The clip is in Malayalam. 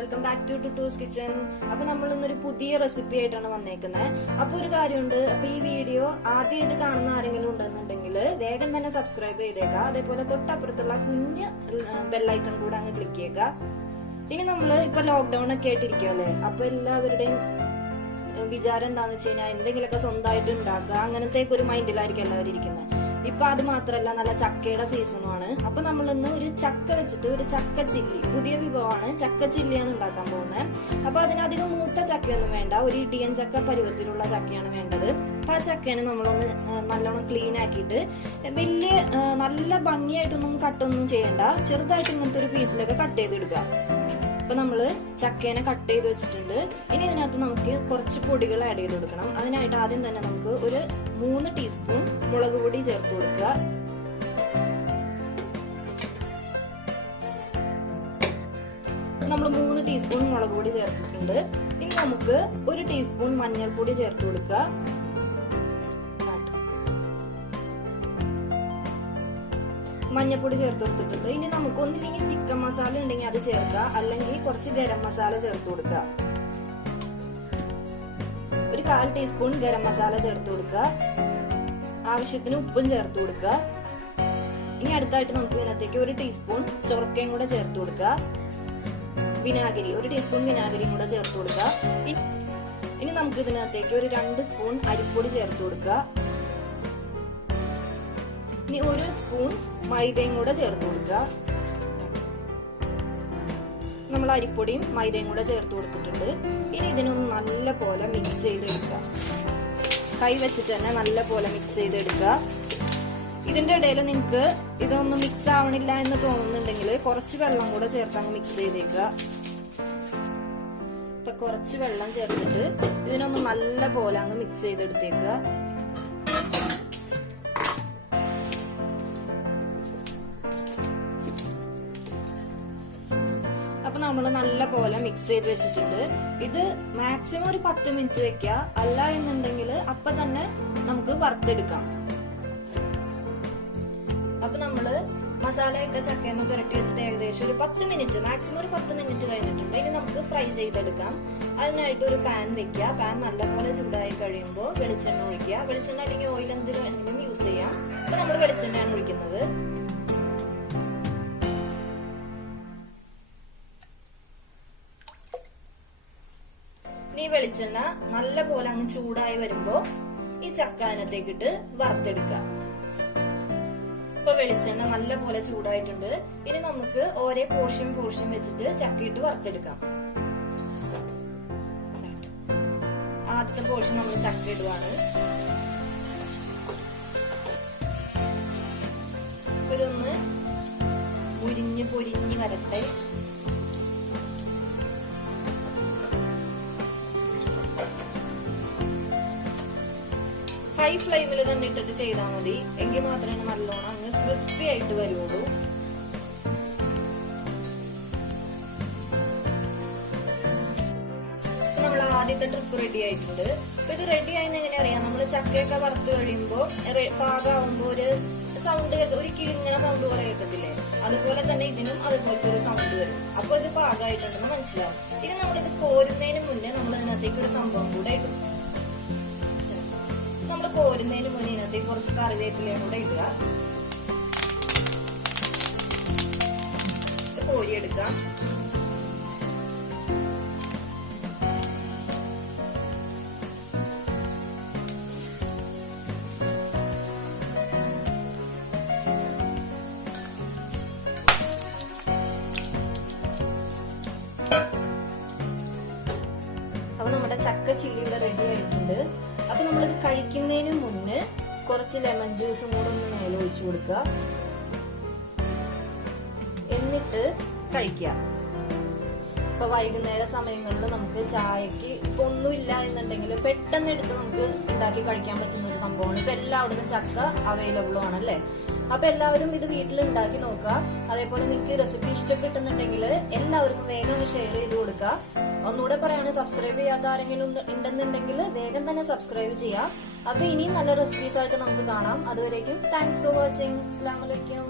Welcome back to Tuttuze kitchen. അപ്പൊ നമ്മൾ ഇന്നൊരു പുതിയ റെസിപ്പി ആയിട്ടാണ് വന്നേക്കുന്നത്. അപ്പൊ ഒരു കാര്യമുണ്ട്, അപ്പൊ ഈ വീഡിയോ ആദ്യമായിട്ട് കാണുന്ന ആരെങ്കിലും ഉണ്ടെന്നുണ്ടെങ്കിൽ വേഗം തന്നെ സബ്സ്ക്രൈബ് ചെയ്തേക്കാം. അതേപോലെ തൊട്ടപ്പുറത്തുള്ള കുഞ്ഞ് ബെല്ലൈക്കൺ കൂടെ അങ്ങ് ക്ലിക്ക് ചെയ്യുക. ഇനി നമ്മള് ഇപ്പൊ ലോക്ക്ഡൌൺ ഒക്കെ ആയിട്ടിരിക്കുമല്ലേ, അപ്പൊ എല്ലാവരുടെയും വിചാരം എന്താന്ന് വെച്ച് കഴിഞ്ഞാൽ എന്തെങ്കിലുമൊക്കെ സ്വന്തമായിട്ട് ഉണ്ടാക്കുക, അങ്ങനത്തെ ഒരു മൈൻഡിലായിരിക്കും എല്ലാവരും ഇരിക്കുന്നത്. ഇപ്പൊ അത് മാത്രല്ല, നല്ല ചക്കയുടെ സീസണുമാണ്. അപ്പൊ നമ്മൾ ഇന്ന് ഒരു ചക്ക വെച്ചിട്ട് ഒരു ചക്ക ചില്ലി, പുതിയ വിഭവമാണ്, ചക്ക ചില്ലിയാണ് ഉണ്ടാക്കാൻ പോകുന്നത്. അപ്പൊ അതിനധികം മൂത്ത ചക്കയൊന്നും വേണ്ട, ഒരു ഇടിയൻ ചക്ക പരുവത്തിലുള്ള ചക്കയാണ് വേണ്ടത്. അപ്പൊ ആ ചക്കേനെ നമ്മളൊന്ന് നല്ലോണം ക്ലീൻ ആക്കിയിട്ട് വലിയ നല്ല ഭംഗിയായിട്ടൊന്നും കട്ടൊന്നും ചെയ്യണ്ട, ചെറുതായിട്ട് ഇങ്ങനത്തെ ഒരു പീസിലൊക്കെ കട്ട് ചെയ്തെടുക്കുക. അപ്പൊ നമ്മള് ചക്കേനെ കട്ട് ചെയ്ത് വെച്ചിട്ടുണ്ട്. ഇനി ഇതിനകത്ത് നമുക്ക് കുറച്ച് പൊടികൾ ആഡ് ചെയ്ത് കൊടുക്കണം. അതിനായിട്ട് ആദ്യം തന്നെ നമുക്ക് ഒരു 3 ടീസ്പൂൺ മുളക് പൊടി ചേർത്ത് കൊടുക്കുക. നമ്മൾ 3 ടീസ്പൂൺ മുളക് പൊടി ചേർത്തിട്ടുണ്ട്. ഇനി നമുക്ക് 1 ടീസ്പൂൺ മഞ്ഞൾപ്പൊടി ചേർത്ത് കൊടുക്കുക. മഞ്ഞപ്പൊടി ചേർത്ത് കൊടുത്തിട്ടുണ്ട്. ഇനി നമുക്ക് ഒന്നില്ലെങ്കിൽ ചിക്കൻ മസാല ഉണ്ടെങ്കിൽ അത് ചേർക്കുക, അല്ലെങ്കിൽ കുറച്ച് ഗരം മസാല ചേർത്ത് കൊടുക്കുക. ഒരു 1/4 ടീസ്പൂൺ ഗരം മസാല ചേർത്ത് കൊടുക്കുക. ആവശ്യത്തിന് ഉപ്പും ചേർത്ത് കൊടുക്കുക. ഇനി അടുത്തായിട്ട് നമുക്ക് ഇതിനകത്തേക്ക് 1 ടീസ്പൂൺ ചൊറക്കയും കൂടെ ചേർത്ത് കൊടുക്കുക. വിനാഗിരി 1 ടീസ്പൂൺ വിനാഗിരിയും കൂടെ ചേർത്ത് കൊടുക്കുക. ഇനി നമുക്ക് ഇതിനകത്തേക്ക് ഒരു 2 സ്പൂൺ അരിപ്പൊടി ചേർത്ത് കൊടുക്കുക. ഇനി 1 സ്പൂൺ മൈദയും കൂടെ ചേർത്ത് കൊടുക്കുക. നമ്മൾ അരിപ്പൊടിയും മൈദയും കൂടെ ചേർത്ത് കൊടുത്തിട്ടുണ്ട്. ഇനി ഇതിനൊന്ന് നല്ല പോലെ മിക്സ് ചെയ്തെടുക്കുക. കൈ വെച്ചിട്ട് തന്നെ നല്ല പോലെ മിക്സ് ചെയ്തെടുക്കുക. ഇതിന്റെ ഇടയിൽ നിങ്ങൾക്ക് ഇതൊന്നും മിക്സ് ആവണില്ല എന്ന് തോന്നുന്നുണ്ടെങ്കിൽ കുറച്ച് വെള്ളം കൂടെ ചേർത്ത് അങ്ങ് മിക്സ് ചെയ്തേക്കുക. ഇപ്പൊ കുറച്ച് വെള്ളം ചേർത്തിട്ട് ഇതിനൊന്ന് നല്ല പോലെ അങ്ങ് മിക്സ് ചെയ്തെടുത്തേക്കുക. അപ്പൊ നമ്മൾ നല്ല പോലെ മിക്സ് ചെയ്ത് വെച്ചിട്ടുണ്ട്. ഇത് മാക്സിമം ഒരു 10 മിനിറ്റ് വെക്കുക, അല്ല എന്നുണ്ടെങ്കിൽ അപ്പൊ തന്നെ നമുക്ക് വറുത്തെടുക്കാം. അപ്പൊ നമ്മള് മസാലയൊക്കെ ചക്കയമ്മ പുരട്ടി വെച്ചിട്ട് ഏകദേശം ഒരു 10 മിനിറ്റ്, മാക്സിമം ഒരു 10 മിനിറ്റ് കഴിഞ്ഞിട്ടുണ്ട്. ഇനി നമുക്ക് ഫ്രൈ ചെയ്തെടുക്കാം. അതിനായിട്ട് ഒരു പാൻ വെക്കുക. പാൻ നല്ലപോലെ ചൂടായി കഴിയുമ്പോൾ വെളിച്ചെണ്ണ ഒഴിക്കുക. വെളിച്ചെണ്ണ അല്ലെങ്കിൽ ഓയിൽ എന്തെങ്കിലും യൂസ് ചെയ്യാം. അപ്പൊ നമ്മൾ വെളിച്ചെണ്ണയാണ് ഒഴിക്കുന്നത്. ഈ വെളിച്ചെണ്ണ നല്ല പോലെ അങ്ങ് ചൂടായി വരുമ്പോ ഈ ചക്ക അതിനകത്തേക്ക് ഇട്ട് വറുത്തെടുക്കുക. ഇപ്പൊ വെളിച്ചെണ്ണ നല്ല പോലെ ചൂടായിട്ടുണ്ട്. ഇനി നമുക്ക് ഓരോ പോർഷൻ വെച്ചിട്ട് ചക്കയിട്ട് വറുത്തെടുക്കാം. ആദ്യത്തെ പോർഷൻ നമ്മൾ ചക്ക ഇടുവാണ്. ഇതൊന്ന് പൊരിഞ്ഞ് വരട്ടെ. ഹൈ ഫ്ലെയിമിൽ തന്നെ ഇട്ടിട്ട് ചെയ്താൽ മതി, എങ്കിൽ മാത്രമേ നല്ലോണം അങ്ങ് ക്രിസ്പി ആയിട്ട് വരുള്ളൂ. നമ്മൾ ആദ്യത്തെ ട്രിപ്പ് റെഡി ആയിട്ടുണ്ട്. അപ്പൊ ഇത് റെഡി ആയെന്ന് എങ്ങനെ അറിയാം? നമ്മൾ ചക്കയൊക്കെ വറുത്ത് കഴിയുമ്പോ പാകമാകുമ്പോ ഒരു സൗണ്ട്, ഒരു കിളിങ്ങനെ സൗണ്ട് പോലെ കേൾക്കത്തില്ലേ, അതുപോലെ തന്നെ ഇതിനും അതുപോലത്തെ ഒരു സൗണ്ട് വരും. അപ്പൊ ഇത് പാകമായിട്ടുണ്ടെന്ന് മനസ്സിലാവും. ഇനി നമ്മളിത് കോരുന്നതിന് മുന്നേ നമ്മൾ ഇതിനകത്തേക്ക് ഒരു സംഭവം കൂടെ ഇടും. നമ്മൾ കോരുന്നതിന് മുന്നേ ഇതിനകത്തേക്ക് കുറച്ച് കറിവേപ്പിലയും കൂടെ ഇടുക. കോരിയെടുക്കാം. അപ്പൊ നമ്മുടെ ചക്ക ചില്ലി ഇവിടെ റെഡി ആയിട്ടുണ്ട്. അപ്പൊ നമ്മളിത് കഴിക്കുന്നതിന് മുന്നേ കുറച്ച് ലെമൺ ജ്യൂസും കൂടെ ഒന്ന് മേലെ ഒഴിച്ചു കൊടുക്കുക, എന്നിട്ട് കഴിക്കുക. ഇപ്പൊ വൈകുന്നേര സമയങ്ങളിൽ നമുക്ക് ചായക്ക് ഇപ്പൊ ഒന്നുമില്ല എന്നുണ്ടെങ്കിൽ പെട്ടെന്ന് എടുത്ത് നമുക്ക് ഉണ്ടാക്കി കഴിക്കാൻ പറ്റുന്ന ഒരു സംഭവമാണ്. ഇപ്പൊ എല്ലായിടത്തും ചക്ക അവൈലബിളും ആണല്ലേ. അപ്പൊ എല്ലാവരും ഇത് വീട്ടിൽ ഉണ്ടാക്കി നോക്കുക. അതേപോലെ നിങ്ങൾക്ക് റെസിപ്പി ഇഷ്ടപ്പെട്ടുന്നുണ്ടെങ്കിൽ എല്ലാവർക്കും വേഗം ഷെയർ ചെയ്ത് കൊടുക്കുക. ഒന്നുകൂടെ പറയാണ്, സബ്സ്ക്രൈബ് ചെയ്യാത്ത ആരെങ്കിലും ഉണ്ടെന്നുണ്ടെങ്കിൽ വേഗം തന്നെ സബ്സ്ക്രൈബ് ചെയ്യാം. അപ്പൊ ഇനിയും നല്ല റെസിപ്പീസ് ആയിട്ട് നമുക്ക് കാണാം. അതുവരേക്കും താങ്ക്സ് ഫോർ വാച്ചിങ്. അസ്സലാമു അലൈക്കും.